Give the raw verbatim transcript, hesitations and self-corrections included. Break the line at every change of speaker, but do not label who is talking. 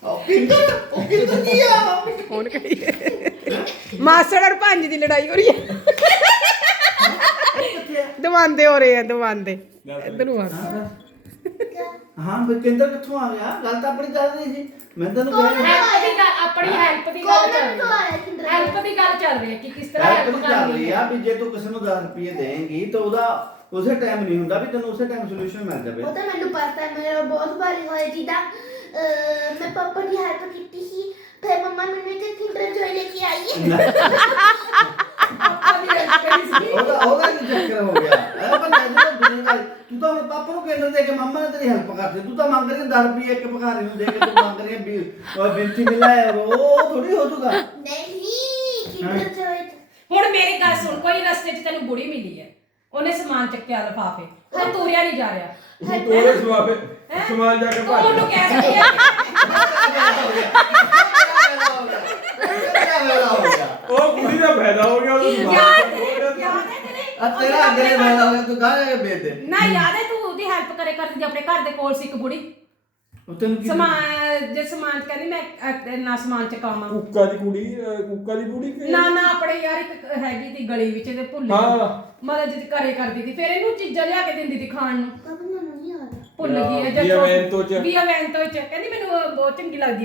ਕਿੰਦਰ ਉਹ ਕਿੰਦਰ ਕੀ ਆ
ਹੁਣ ਕਹੀਏ ਮਾਸੜ ਔਰ ਪੰਜ ਦੀ ਲੜਾਈ ਹੋ ਰਹੀ ਹੈ ਦਵਾਂਦੇ ਹੋ ਰਹੇ ਆ ਦਵਾਂਦੇ ਇੱਧਰ ਨੂੰ ਆ
ਹਾਂ ਬਈ ਕਿੰਦਰ ਕਿੱਥੋਂ ਆ ਗਿਆ ਗੱਲ ਤਾਂ ਆਪਣੀ ਚੱਲ ਰਹੀ ਸੀ ਮੈਂ ਤੈਨੂੰ ਕਹਿ
ਹੈਲਪ ਦੀ ਗੱਲ ਆਪਣੀ ਹੈਲਪ ਦੀ ਗੱਲ ਚੱਲ ਰਹੀ ਹੈ ਹੈਲਪ ਦੀ ਗੱਲ ਚੱਲ ਰਹੀ ਹੈ ਕਿ ਕਿਸ ਤਰ੍ਹਾਂ ਹੈਲਪ
ਚੱਲ
ਕਰਨੀ
ਰਹੀ
ਹੈ
ਆ ਵੀ ਜੇ ਤੂੰ ਕਿਸੇ ਨੂੰ ਦਸ ਰੁਪਏ ਦੇਂਗੀ ਤਾਂ ਉਹਦਾ ਉਸੇ ਟਾਈਮ ਨਹੀਂ ਹੁੰਦਾ ਵੀ ਤੈਨੂੰ ਉਸੇ ਟਾਈਮ ਸੋਲੂਸ਼ਨ ਮਿਲ ਜਾਵੇ
ਉਹ ਤਾਂ ਮੈਨੂੰ ਪਤਾ ਹੈ ਮੇਰਾ ਬਹੁਤ ਵਾਰੀ ਹੋਇਆ ਜਿੱਦਾਂ ਮੈਂ ਪਾਪਾ ਦੀ ਹੈਲਪ ਕੀਤੀ ਸੀ ਫਿਰ ਮੰਮਾ ਮੈਨੂੰ ਇੱਕ ਕਿੰਡਰ ਜੋਏ ਲੈ ਕੇ ਆਈ
ਪਾਪਾ ਦੀ ਹੈਲਪ ਕਰੀ ਸੀ
ਉਹਦਾ ਉਹਦਾ ਕੀ ਚੱਕਰ ਹੋ ਗਿਆ ਇਹ ਬੰਦਾ ਜਦੋਂ ਦੁਨੀਆ ਤੂੰ ਤਾਂ ਹੁਣ ਪਾਪਾ ਨੂੰ ਕੇਂਦਰ ਦੇ ਕੇ ਮੰਮਾ ਨੇ ਤੇਰੀ ਹੈਲਪ ਕਰਦੀ ਤੂੰ ਤਾਂ ਮੰਗ ਰਹੀ ਦਸ ਰੁਪਏ ਇੱਕ ਭਿਖਾਰੀ ਨੂੰ ਦੇ ਕੇ ਤੂੰ ਮੰਗ ਰਹੀ ਵੀ ਉਹ ਬਿੰਤੀ ਮਿਲਾਏ ਉਹ ਥੋੜੀ ਹੋ ਜੂਗਾ
ਨਹੀਂ ਕਿੰਡਰ ਜੋਏ
ਹੁਣ ਮੇਰੀ ਗੱਲ ਸੁਣ ਕੋਈ ਰਸਤੇ 'ਚ ਤੈਨੂੰ ਬੁੜੀ ਮਿਲੀ ਹੈ ਉਹਨੇ ਸਮਾਨ ਚੱਕਿਆ ਲਫਾਫੇ ਉਹ ਤੋਰਿਆ ਨਹੀਂ ਜਾ ਰਿਹਾ
ਉਹ ਤੋਰੇ ਸਵਾਫੇ ਸਮਾਨ ਜਾ ਕੇ
ਤੂੰ ਉਹਨੂੰ ਕਹਿ ਸਕਦੀ ਹੈ
ਉਹ ਕੁੜੀ ਦਾ ਫਾਇਦਾ ਹੋ ਗਿਆ ਉਹਨੂੰ
ਯਾਦ
ਸਮਾਨ
ਯਾਦ ਹੈ ਤੇਰੇ
ਆ ਤੇਰਾ ਅੱਗੇ ਦੇ ਫਾਇਦਾ ਹੋ ਗਿਆ ਤੂੰ ਗਾਣੇ ਵੇਚ ਦੇ
ਨਾ ਯਾਦ ਹੈ ਤੂੰ ਉਹਦੀ ਹੈਲਪ ਕਰੇ ਕਰਦੀ ਆਪਣੇ ਘਰ ਦੇ ਕੋਲ ਸੀ ਇੱਕ ਬੁੜੀ
ਉਹ ਤੈਨੂੰ ਕੀ
ਸਮਾਨ ਜੇ ਸਮਾਨ ਕਹਿੰਦੀ ਮੈਂ ਅਹ, ਇੰਨਾ ਸਮਾਨ ਚਕਾਵਾਂ
ਕੁੱਕਾ ਦੀ ਕੁੜੀ ਅਹ ਕੁੱਕਾ ਦੀ ਕੁੜੀ ਕਿ
ਨਾ ਨਾ ਆਪਣੇ ਯਾਰ ਇੱਕ ਹੈਗੀ ਤੀ ਗਲੀ ਵਿੱਚ ਤੇ ਭੁੱਲ
ਹਾਂ।
ਗਈ ਮਦਦ ਜਿੱਦ ਕਰੇ ਕਰਦੀ ਤੀ ਫਿਰ ਇਹਨੂੰ ਚੀਜ਼ਾਂ ਲਿਆ ਕੇ ਦਿੰਦੀ ਤੀ ਖਾਣ ਨੂੰ
ਪਾਪਾ ਮੈਨੂੰ ਨਹੀਂ ਆਦਾ
ਭੁੱਲ ਗਈ ਹੈ
ਵੀ ਅਵੈਂਤੋ ਚ।
ਵੀ ਅਵੈਂਤੋ ਚ ਕਹਿੰਦੀ ਮੈਨੂੰ ਉਹ ਬਹੁਤ ਚੰਗੀ ਲੱਗਦੀ